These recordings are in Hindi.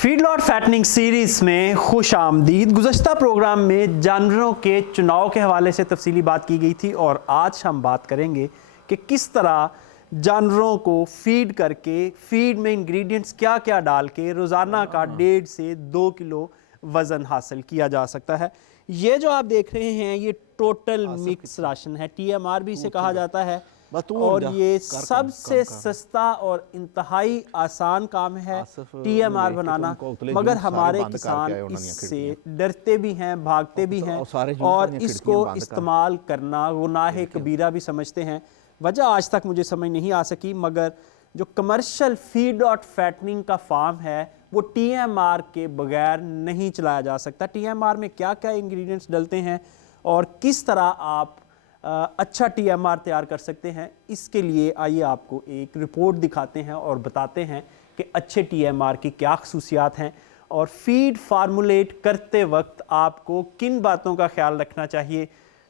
फीडलॉट फैटनिंग सीरीज़ में खुश आमदीद। गुज़श्ता प्रोग्राम में जानवरों के चुनाव के हवाले से तफसीली बात की गई थी और आज हम बात करेंगे कि किस तरह जानवरों को फीड करके, फीड में इंग्रेडिएंट्स क्या क्या डाल के रोज़ाना का 1.5 से 2 किलो वज़न हासिल किया जा सकता है। ये जो आप देख रहे हैं ये टोटल मिक्स राशन है, TMR भी इसे कहा जाता है और ये सबसे सस्ता और इंतहाई आसान काम है TMR बनाना, मगर हमारे किसान इससे डरते भी हैं, भागते भी हैं और इसको इस्तेमाल करना गुनाह कबीरा भी समझते हैं। वजह आज तक मुझे समझ नहीं आ सकी, मगर जो कमर्शियल फीडलॉट फैटनिंग का फार्म है वो TMR के बगैर नहीं चलाया जा सकता। TMR में क्या क्या इंग्रेडिएंट्स डलते हैं और किस तरह आप अच्छा TMR तैयार कर सकते हैं, इसके लिए आइए आपको एक रिपोर्ट दिखाते हैं और बताते हैं कि अच्छे TMR की क्या खसूसियात हैं और फीड फार्मूलेट करते वक्त आपको किन बातों का ख्याल रखना चाहिए।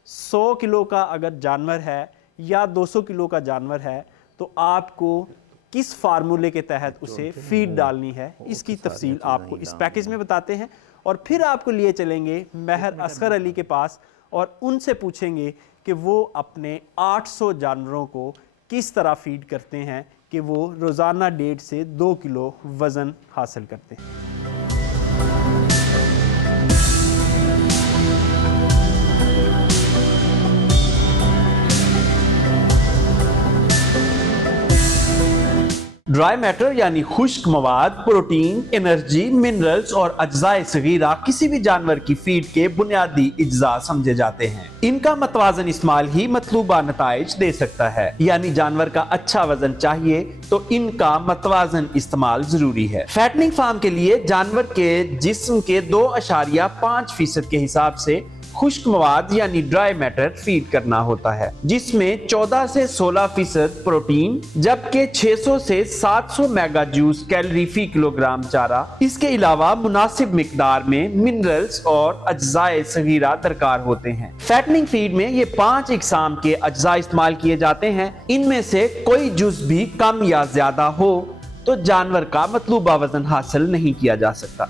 100 किलो का अगर जानवर है या 200 किलो का जानवर है तो आपको किस फार्मूले के तहत उसे फीड डालनी है, इसकी तफसील आपको इस पैकेज में बताते हैं और फिर आपको लिए चलेंगे महर असगर अली के पास और उनसे पूछेंगे कि वो अपने 800 जानवरों को किस तरह फीड करते हैं कि वो रोज़ाना 1.5 से 2 किलो वज़न हासिल करते हैं। ड्राई मैटर यानी खुश्क मवाद प्रोटीन, एनर्जी, मिनरल्स और अज्जाए सगीरा किसी भी जानवर की फीड के बुनियादी इज्जा समझे जाते हैं। इनका मतवाजन इस्तेमाल ही मतलूबा नताइज दे सकता है, यानी जानवर का अच्छा वजन चाहिए तो इनका मतवाजन इस्तेमाल जरूरी है। फैटनिंग फार्म के लिए जानवर के जिस्म के 2.5% के हिसाब से खुश्क मवाद यानी ड्राई मैटर फीड करना होता है, जिसमें 14 से 16% प्रोटीन जबकि 600 से 700 मेगा जूस कैलोरी फी किलोग्राम चारा। इसके अलावा मुनासिब मिकदार में मिनरल्स और अज्जाए सगीरा दरकार होते हैं। फैटनिंग फीड में ये 5 इकसाम के अज्जा इस्तेमाल किए जाते हैं। इनमें से कोई जुज भी कम या ज्यादा हो तो जानवर का मतलूबा वजन हासिल नहीं किया जा सकता।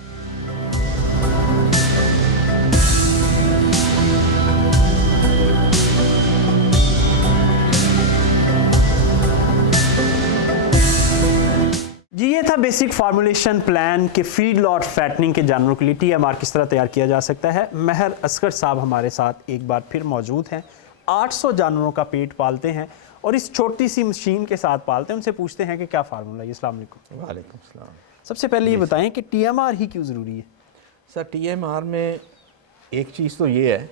ये था बेसिक फार्मूलेशन प्लान के फीडलॉट फैटनिंग के जानवरों के लिए TMR किस तरह तैयार किया जा सकता है। महर असगर साहब हमारे साथ एक बार फिर मौजूद हैं। 800 जानवरों का पेट पालते हैं और इस छोटी सी मशीन के साथ पालते हैं। उनसे पूछते हैं कि क्या फार्मूला है। अस्सलाम वालेकुम। वालेकुम सलाम। सबसे पहले ये बताएं कि TMR ही क्यों ज़रूरी है। सर, TMR में एक चीज़ तो ये है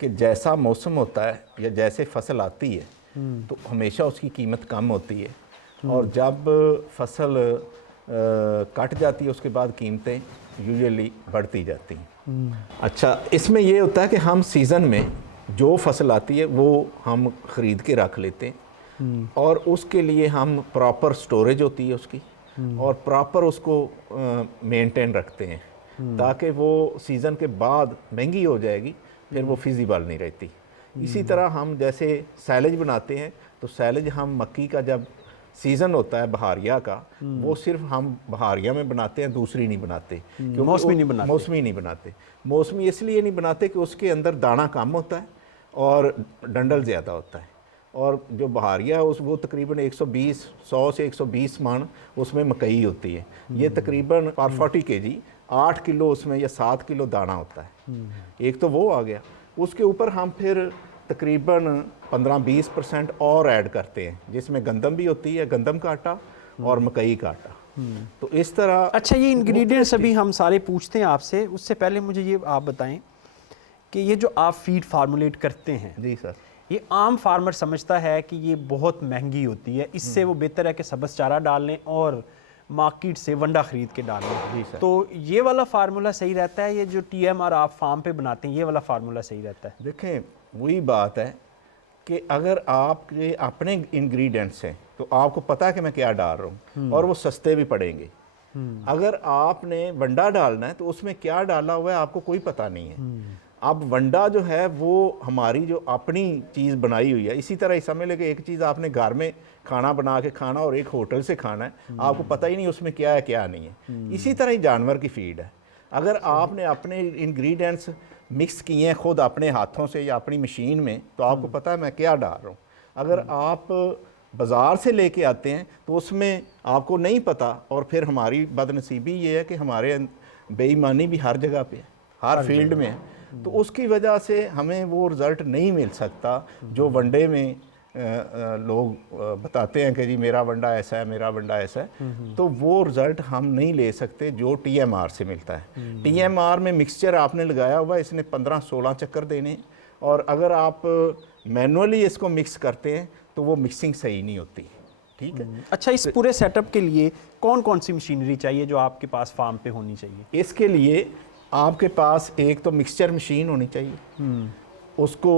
कि जैसा मौसम होता है या जैसे फसल आती है तो हमेशा उसकी कीमत कम होती है और जब फसल कट जाती है उसके बाद कीमतें यूजुअली बढ़ती जाती हैं। अच्छा, इसमें ये होता है कि हम सीज़न में जो फसल आती है वो हम ख़रीद के रख लेते हैं और उसके लिए हम प्रॉपर स्टोरेज होती है उसकी और प्रॉपर उसको मेंटेन रखते हैं ताकि वो सीज़न के बाद महंगी हो जाएगी, फिर वो फिजिबल नहीं रहती। इसी तरह हम जैसे सैलेज बनाते हैं तो सैलेज हम मक्की का जब सीज़न होता है बहारिया का, वो सिर्फ हम बहारिया में बनाते हैं, दूसरी नहीं बनाते क्योंकि मौसमी नहीं बनाते। मौसमी इसलिए नहीं बनाते कि उसके अंदर दाना कम होता है और डंडल ज़्यादा होता है और जो बहारिया है वो तकरीबन 100 से 120 मन उसमें मकई होती है। ये तकरीबन 40 kg 8 किलो उसमें या 7 किलो दाना होता है। एक तो वो आ गया, उसके ऊपर हम फिर तकरीबन 15-20% और ऐड करते हैं जिसमें गंदम भी होती है, गंदम का आटा और मकई का आटा। तो इस तरह अच्छा, ये इंग्रेडिएंट्स अभी हम सारे पूछते हैं आपसे, उससे पहले मुझे ये आप बताएं कि ये जो आप फीड फार्मूलेट करते हैं। जी सर। ये आम फार्मर समझता है कि ये बहुत महंगी होती है, इससे वो बेहतर है कि सब्ज़ चारा डाल लें और मार्केट से वंडा ख़रीद के डाल लें। तो ये वाला फार्मूला सही रहता है? ये जो TMR आप फार्म पे बनाते हैं ये वाला फार्मूला सही रहता है? देखें, वही बात है कि अगर आपके अपने इंग्रेडिएंट्स हैं तो आपको पता है कि मैं क्या डाल रहा हूँ और वो सस्ते भी पड़ेंगे। अगर आपने वंडा डालना है तो उसमें क्या डाला हुआ है आपको कोई पता नहीं है। अब वंडा जो है वो हमारी जो अपनी चीज़ बनाई हुई है, इसी तरह ही समझ लें कि एक चीज़ आपने घर में खाना बना के खाना और एक होटल से खाना है, आपको पता ही नहीं उसमें क्या है क्या नहीं है। इसी तरह ही जानवर की फीड है। अगर आपने अपने इंग्रेडिएंट्स मिक्स किए हैं खुद अपने हाथों से या अपनी मशीन में, तो आपको पता है मैं क्या डाल रहा हूँ। अगर आप बाज़ार से लेके आते हैं तो उसमें आपको नहीं पता, और फिर हमारी बदनसीबी ये है कि हमारे बेईमानी भी हर जगह पे है, हर फील्ड में है, तो उसकी वजह से हमें वो रिज़ल्ट नहीं मिल सकता जो वनडे में लोग बताते हैं कि जी मेरा वंडा ऐसा है, मेरा वंडा ऐसा है, तो वो रिज़ल्ट हम नहीं ले सकते जो TMR से मिलता है। TMR में मिक्सचर आपने लगाया हुआ है, इसने 15-16 चक्कर देने, और अगर आप मैनुअली इसको मिक्स करते हैं तो वो मिक्सिंग सही नहीं होती। ठीक है। अच्छा, इस पूरे सेटअप के लिए कौन कौन सी मशीनरी चाहिए जो आपके पास फार्म पे होनी चाहिए? इसके लिए आपके पास एक तो मिक्सचर मशीन होनी चाहिए, उसको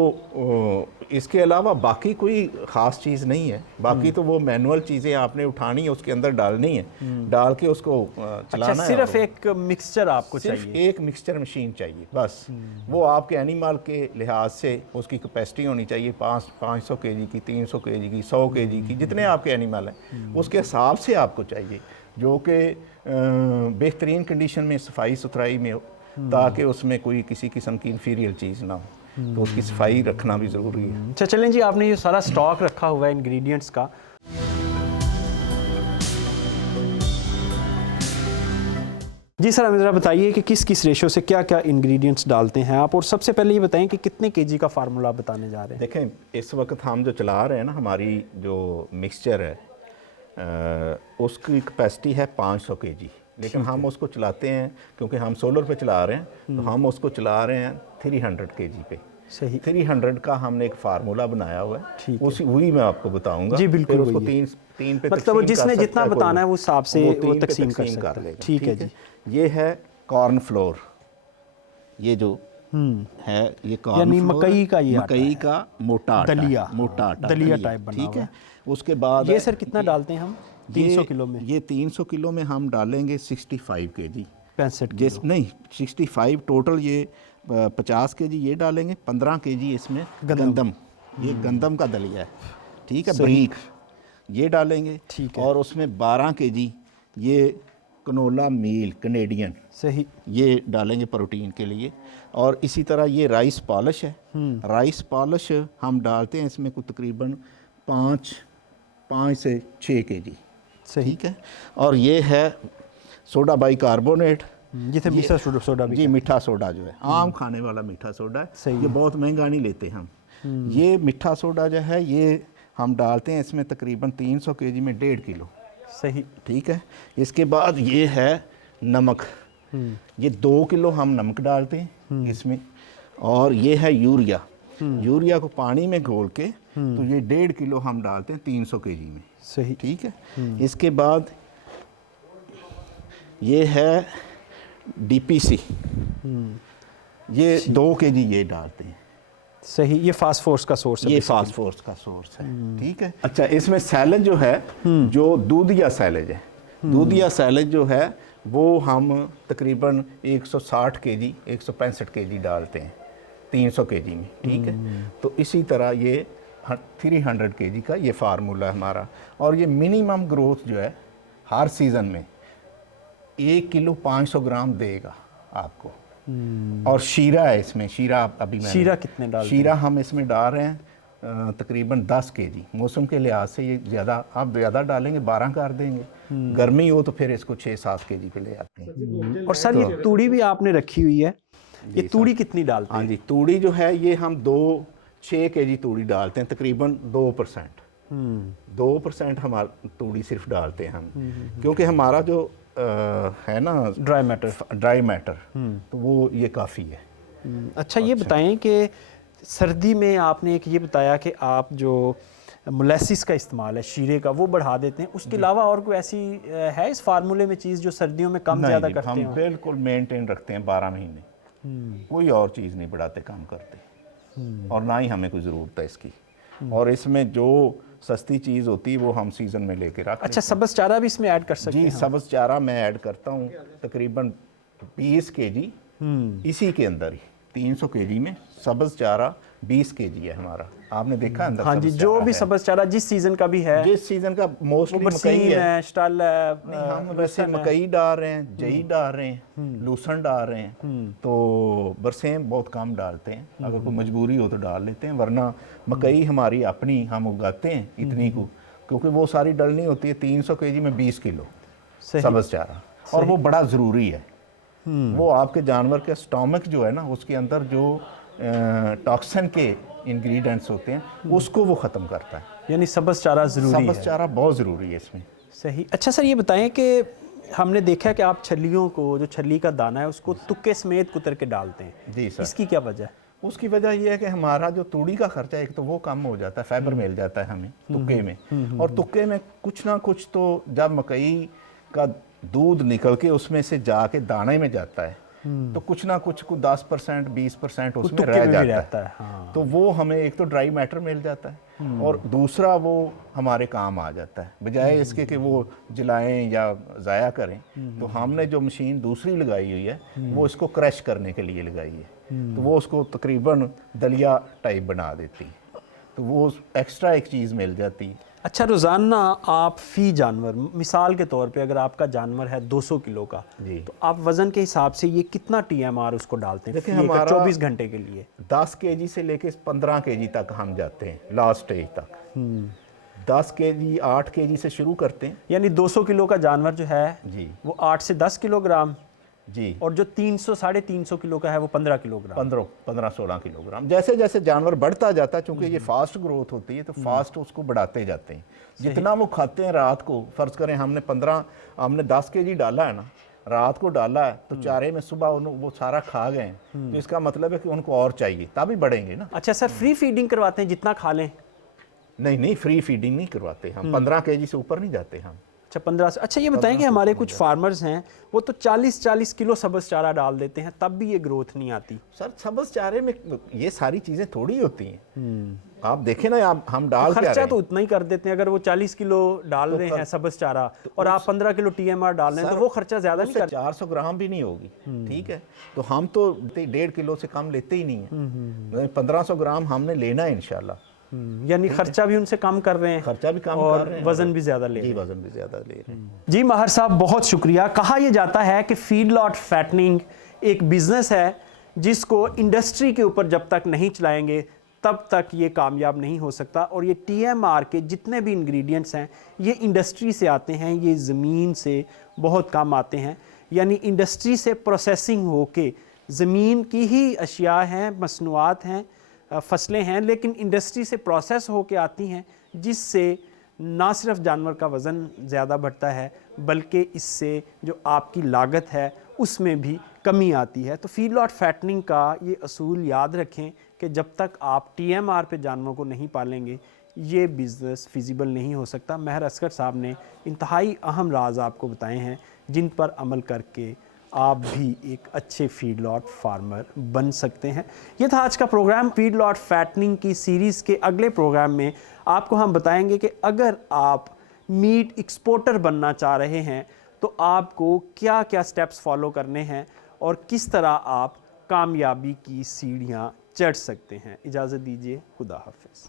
इसके अलावा बाकी कोई ख़ास चीज़ नहीं है। बाकी तो वो मैनुअल चीज़ें आपने उठानी है, उसके अंदर डालनी है, डाल के उसको चलाना अच्छा, है। सिर्फ एक मिक्सचर आपको सिर्फ चाहिए? एक मिक्सचर मशीन चाहिए बस। वो आपके एनिमल के लिहाज से उसकी कैपेसिटी होनी चाहिए 500 kg की, 300 kg की, 100 kg की, जितने आपके एनिमल हैं उसके हिसाब से आपको चाहिए, जो कि बेहतरीन कंडीशन में सफाई सुथराई में हो, ताकि उसमें कोई किसी किस्म की इंफीरियर चीज़ ना हो, तो उसकी सफाई रखना भी ज़रूरी है। अच्छा, चलें जी, आपने ये सारा स्टॉक रखा हुआ है इंग्रेडिएंट्स का, जी सर हमें ज़रा बताइए कि किस किस रेशो से क्या क्या इंग्रेडिएंट्स डालते हैं आप, और सबसे पहले ये बताएं कि कितने केजी का फार्मूला आप बताने जा रहे हैं? देखें, इस वक्त हम जो चला रहे हैं ना, हमारी जो मिक्सचर है उसकी कैपेसिटी है 500 kg, लेकिन हम उसको चलाते हैं क्योंकि हम सोलर पे चला रहे हैं, तो हम उसको चला रहे हैं 300 kg पे। सही। 300 का हमने एक फार्मूला बनाया हुआ है, उसी वही मैं आपको बताऊंगा। जी बिल्कुल, फिर उसको तीन पे मतलब वो तकसीम जिसने कर जितना सकता है, बताना है वो हिसाब से वो तकसीम कर तकसीम सकता है। लेगा। ठीक है जी। ये है कॉर्न फ्लोर, ये जो है ये कॉर्न यानी फ्लोर, मकई का ये आटा मकई है। का मोटा आटा, दलिया, मोटा आटा, दलिया टाइप बना ठीक हुआ है। उसके बाद ये सर कितना डालते हैं हम 300 किलो में? ये 300 किलो में हम डालेंगे 65 kg। 65 जिस किलो नहीं 65 टोटल, ये 50 kg ये डालेंगे, 15 kg इसमें गंदम, ये गंदम का दलिया है, ठीक है, ब्रीक ये डालेंगे, ठीक है। और उसमें 12 kg ये कनोला मील कैनेडियन, सही, ये डालेंगे प्रोटीन के लिए। और इसी तरह ये राइस पॉलिश है, राइस पॉलिश हम डालते हैं इसमें कुछ तकरीबन 5 से 6 kg, सही, ठीक है। और ये है सोडा बाइकार्बोनेट, जिसे मीठा सोडा भी जी मीठा सोडा जो है, आम खाने वाला मीठा सोडा है, सही ये बहुत महंगा नहीं लेते हम। ये मीठा सोडा जो है ये हम डालते हैं इसमें तकरीबन 300 kg में 1.5 किलो, सही, ठीक है। इसके बाद ये है नमक, ये 2 किलो हम नमक डालते हैं इसमें। और ये है यूरिया, यूरिया को पानी में घोल के तो ये 1.5 किलो हम डालते हैं 300 kg में, सही, ठीक है। इसके बाद ये है DPC, ये 2 kg ये डालते हैं, सही। ये फास्फोरस का सोर्स है, ये फास्फोरस का सोर्स है, ठीक है। अच्छा, इसमें सैलेज जो है, जो दूधिया सैलेज है, दूधिया सैलेज जो है वो हम तकरीबन 160 kg 165 kg डालते हैं 300 kg में, ठीक है। तो इसी तरह ये 300 kg का ये फार्मूला है हमारा। और ये मिनिमम ग्रोथ जो है हर सीज़न में 1 किलो 500 ग्राम देगा आपको। और शीरा है इसमें, शीरा अभी मैंने शीरा कितने डालते हैं? शीरा हम इसमें डाल रहे हैं तकरीबन 10 kg। मौसम के लिहाज से ये ज़्यादा, आप ज़्यादा डालेंगे 12 कर देंगे, गर्मी हो तो फिर इसको 6-7 kg पे ले आते हैं। और सर ये तूड़ी भी आपने रखी हुई है, ये तूड़ी कितनी डालते हाँ हैं? जी, तूड़ी जो है ये हम 6 kg तूड़ी डालते हैं, तकरीबन 2%। 2% हमारा तूड़ी सिर्फ डालते हैं हम, क्योंकि हमारा जो है ना ड्राई मैटर, तो वो ये काफ़ी है। अच्छा, ये बताएं कि सर्दी में आपने एक ये बताया कि आप जो मोलेसिस का इस्तेमाल है शीरे का वो बढ़ा देते हैं, उसके अलावा और कोई ऐसी है इस फार्मूले में चीज़ जो सर्दियों में कम ज़्यादा करते हैं? हम बिल्कुल मेंटेन रखते हैं 12 महीने, कोई और चीज़ नहीं बढ़ाते कम करते, और ना ही हमें कोई ज़रूरत है इसकी। और इसमें जो सस्ती चीज़ होती है वो हम सीज़न में लेके रख। अच्छा, सब्ज़ चारा भी इसमें ऐड कर सकते हैं? जी, सब्ज़ चारा मैं ऐड करता हूँ तकरीबन 20 kg इसी के अंदर ही, 300 केजी में सब्ज़ चारा 20 केजी है हमारा। आपने देखा अंदर हाँ जी, सब्ज़ जो चारा भी है। सब्ज़ चारा जिस सीज़न का भी है, जिस सीज़न का वो मोस्टली मकई बरसीम है। है, स्टल है, नहीं, हम वैसे मकई डाल रहे हैं, जई डाल रहे हैं, लूसन डाल रहे हैं, तो बरसेम बहुत कम डालते हैं। अगर कोई मजबूरी हो तो डाल लेते हैं, वरना मकई हमारी अपनी हम उगाते हैं इतनी को, क्योंकि वो सारी डलनी होती है। 300 केजी में 20 किलो सही। सब्ज़ चारा, और वो बड़ा ज़रूरी है। वो आपके जानवर के स्टोमक जो है ना, उसके अंदर जो टॉक्सिन के इंग्रेडिएंट्स होते हैं उसको वो ख़त्म करता है। यानी सब्ज़ चारा ज़रूरी सब्ज़ है। चारा बहुत ज़रूरी है इसमें। सही। अच्छा सर, ये बताएं कि हमने देखा है कि आप छल्लियों को, जो छल्ली का दाना है, उसको तुक्के समेत कुतर के डालते हैं। जी सर। इसकी क्या वजह है? उसकी वजह यह है कि हमारा जो तूड़ी का खर्चा है, एक तो वो कम हो जाता है, फाइबर मिल जाता है हमें तुक्के में। और तुक्के में कुछ ना कुछ तो जब मकई का दूध निकल के उसमें से जाके दाने में जाता है, तो कुछ ना कुछ 10% 20% उसमें तुक्के रह में भी जाता रहता है। है, हाँ। तो वो हमें एक तो ड्राई मैटर मिल जाता है, और दूसरा वो हमारे काम आ जाता है। बजाय इसके कि वो जलाएं या ज़ाया करें, तो हमने जो मशीन दूसरी लगाई हुई है वो इसको क्रश करने के लिए लगाई है। तो वो उसको तकरीबन दलिया टाइप बना देती है, तो वो एक्स्ट्रा एक चीज़ मिल जाती है। अच्छा, रोज़ाना आप फ़ी जानवर, मिसाल के तौर पे अगर आपका जानवर है 200 किलो का, जी। तो आप वज़न के हिसाब से ये कितना TMR उसको डालते हैं? देखिए, फी का हमारा 24 घंटे के लिए 10 केजी से लेके 15 केजी तक हम जाते हैं, लास्ट स्टेज तक। 10 केजी 8 केजी से शुरू करते हैं। यानी 200 किलो का जानवर जो है जी वो 8 से 10 किलोग्राम, जी। और जो 300 350 किलो का है वो 15 किलोग्राम। 15-16 किलोग्राम। जैसे जैसे जानवर बढ़ता जाता है, चूंकि ये फास्ट ग्रोथ होती है, तो फास्ट उसको बढ़ाते जाते हैं। जितना वो खाते हैं रात को, फर्ज करें हमने 10 केजी डाला है ना, रात को डाला है, तो चारे में सुबह वो सारा खा गए हैं, तो इसका मतलब है कि उनको और चाहिए, तभी बढ़ेंगे ना। अच्छा सर, फ्री फीडिंग करवाते हैं जितना खा लें? नहीं, फ्री फीडिंग नहीं करवाते हम। 15 केजी से ऊपर नहीं जाते हम। अच्छा, 15 से। अच्छा, ये बताएं कि हमारे कुछ फार्मर्स हैं वो तो 40-40 किलो सब्ज़ चारा डाल देते हैं, तब भी ये ग्रोथ नहीं आती। सर, सब्ज़ चारे में ये सारी चीज़ें थोड़ी होती हैं। आप देखें ना, हम डाल क्या खर्चा रहे तो हैं? उतना ही कर देते हैं। अगर वो 40 किलो डाल रहे हैं सब्ज़ चारा और आप 15 किलो TMR डाल रहे हैं, तो वो खर्चा ज़्यादा नहीं उससे करते। 400 ग्राम भी नहीं होगी, ठीक है। तो हम तो 1.5 किलो से कम लेते ही नहीं है। 1500 ग्राम हमने लेना है इंशाल्लाह। यानी खर्चा भी उनसे कम कर रहे हैं, खर्चा भी कम और कर रहे हैं, वज़न भी ज़्यादा ले रहे जी, हैं। वज़न भी ज़्यादा ले रहे हैं। जी माहर साहब, बहुत शुक्रिया। कहा यह जाता है कि फीडलॉट फैटनिंग एक बिजनेस है जिसको इंडस्ट्री के ऊपर जब तक नहीं चलाएंगे तब तक ये कामयाब नहीं हो सकता। और ये TMR के जितने भी इंग्रेडिएंट्स हैं ये इंडस्ट्री से आते हैं, ये ज़मीन से बहुत कम आते हैं। यानी इंडस्ट्री से प्रोसेसिंग होके ज़मीन की ही अशिया हैं, मसनूआत हैं, फसलें हैं, लेकिन इंडस्ट्री से प्रोसेस होके आती हैं, जिससे ना सिर्फ जानवर का वज़न ज़्यादा बढ़ता है बल्कि इससे जो आपकी लागत है उसमें भी कमी आती है। तो फीडलॉट फैटनिंग का ये असूल याद रखें कि जब तक आप TMR पे जानवरों को नहीं पालेंगे ये बिज़नेस फिजिबल नहीं हो सकता। महर असगर साहब ने इंतहाई अहम राज आपको बताए हैं जिन पर अमल करके आप भी एक अच्छे फीडलॉट फार्मर बन सकते हैं। ये था आज का प्रोग्राम। फीडलॉट फैटनिंग की सीरीज़ के अगले प्रोग्राम में आपको हम बताएंगे कि अगर आप मीट एक्सपोर्टर बनना चाह रहे हैं तो आपको क्या क्या स्टेप्स फॉलो करने हैं और किस तरह आप कामयाबी की सीढ़ियाँ चढ़ सकते हैं। इजाज़त दीजिए, खुदा हाफिज़।